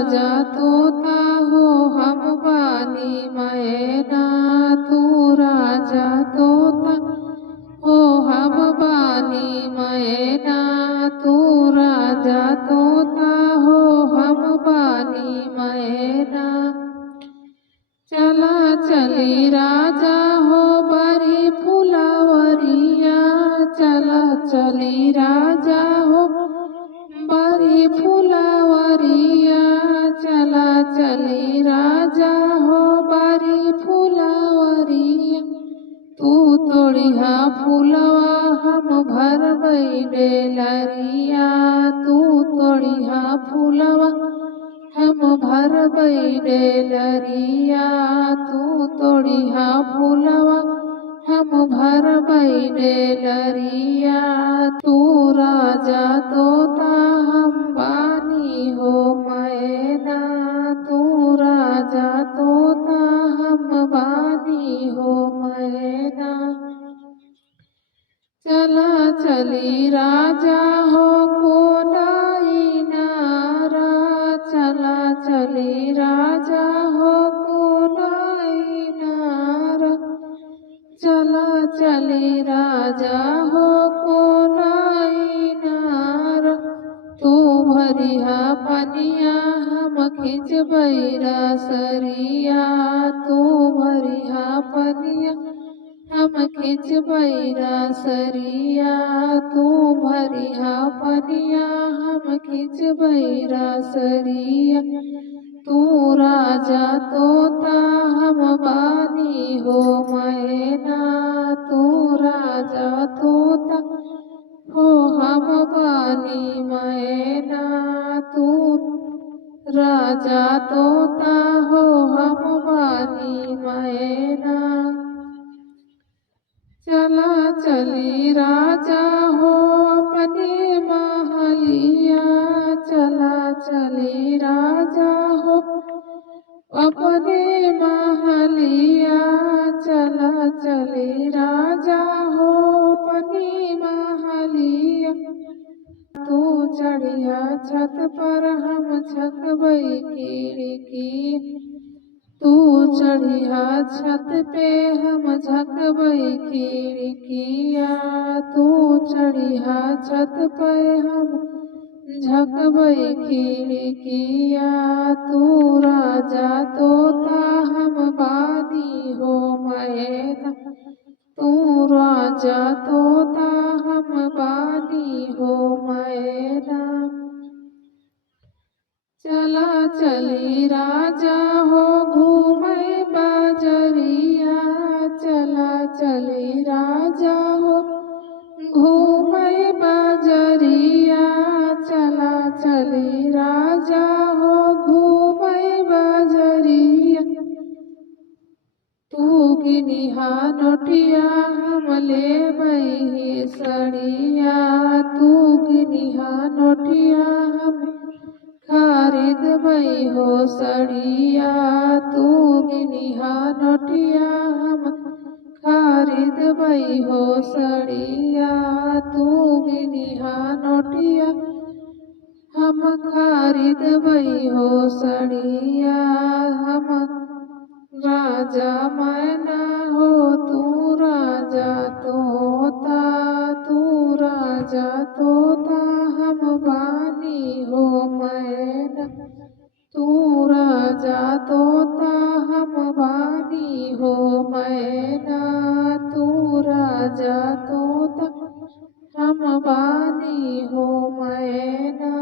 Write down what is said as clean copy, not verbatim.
राजा तोता हो हम बानी मैना, तू राजा तोता हो हम बानी मैना, तू राजा तोता हो हम बानी मैना। चला चली राजा हो बड़ी फुलवरिया, चला चली राजा हो बड़ी फुलवरिया, चला चली राजा हो बड़ी फुलवरिया। तू तोड़िहा फुलवा हम भरबै डेलरिया, तू तोड़िहा फुलवा हम भरबै डेलरिया, तू तोड़िहा फुलवा हम भरबै डेलरिया। तू राजा तोता हम बानी हो मैना, तू राजा तोता हम बानी हो मैना। चला चली राजा हो कोनाई नारा, चला चली राजा हो कोनाई नारा, चला चली राजा हो कोनाई नारा। तू भरिहा पनिया हम खिंचबै रसरिया, तू भरिहा पनिया हम खिंचबै रसरिया, तू भरिहा पनिया हम खिंचबै रसरिया। तू राजा तोता हम बानी हो मैना, तू राजा तोता हो हम बानी मैना, तू राजा तोता हो हम बानी मैना। चला चली राजा हो अपने महलिया, चला चली राजा हो अपने महलिया, चला चली राजा हो अपनी महलिया। तू चढ़िया छत पर हम छकबै खिड़की, तू चढ़िया छत पे हम झकबै खिड़किया, तू चढ़िया छत पे हम झकबै खिड़किया। तू राजा तोता हम बानी हो मैना, तू राजा तोता हम बानी हो मैना। चला चली राजा हो घूमै बजरिया, चला चली राजा हो घूमै बजरिया, चला चली राजा हो घूमै बजरिया। तू गिनिहा नोटिया हम लेबै सड़िया, तू गिनिहा नोटिया हम खरीदबै हो सड़िया, तू गिनिहा नोटिया हम खरीदबै हो सड़िया, तू गिनिहा नोटिया हम खरीदबै हो सड़िया। हम राजा मैना हो तू राजा तोता, तू राजा तोता हम बानी हो मैना, तू राजा तोता हम बानी हो मैना, तू राजा तोता हम बानी हो मैना।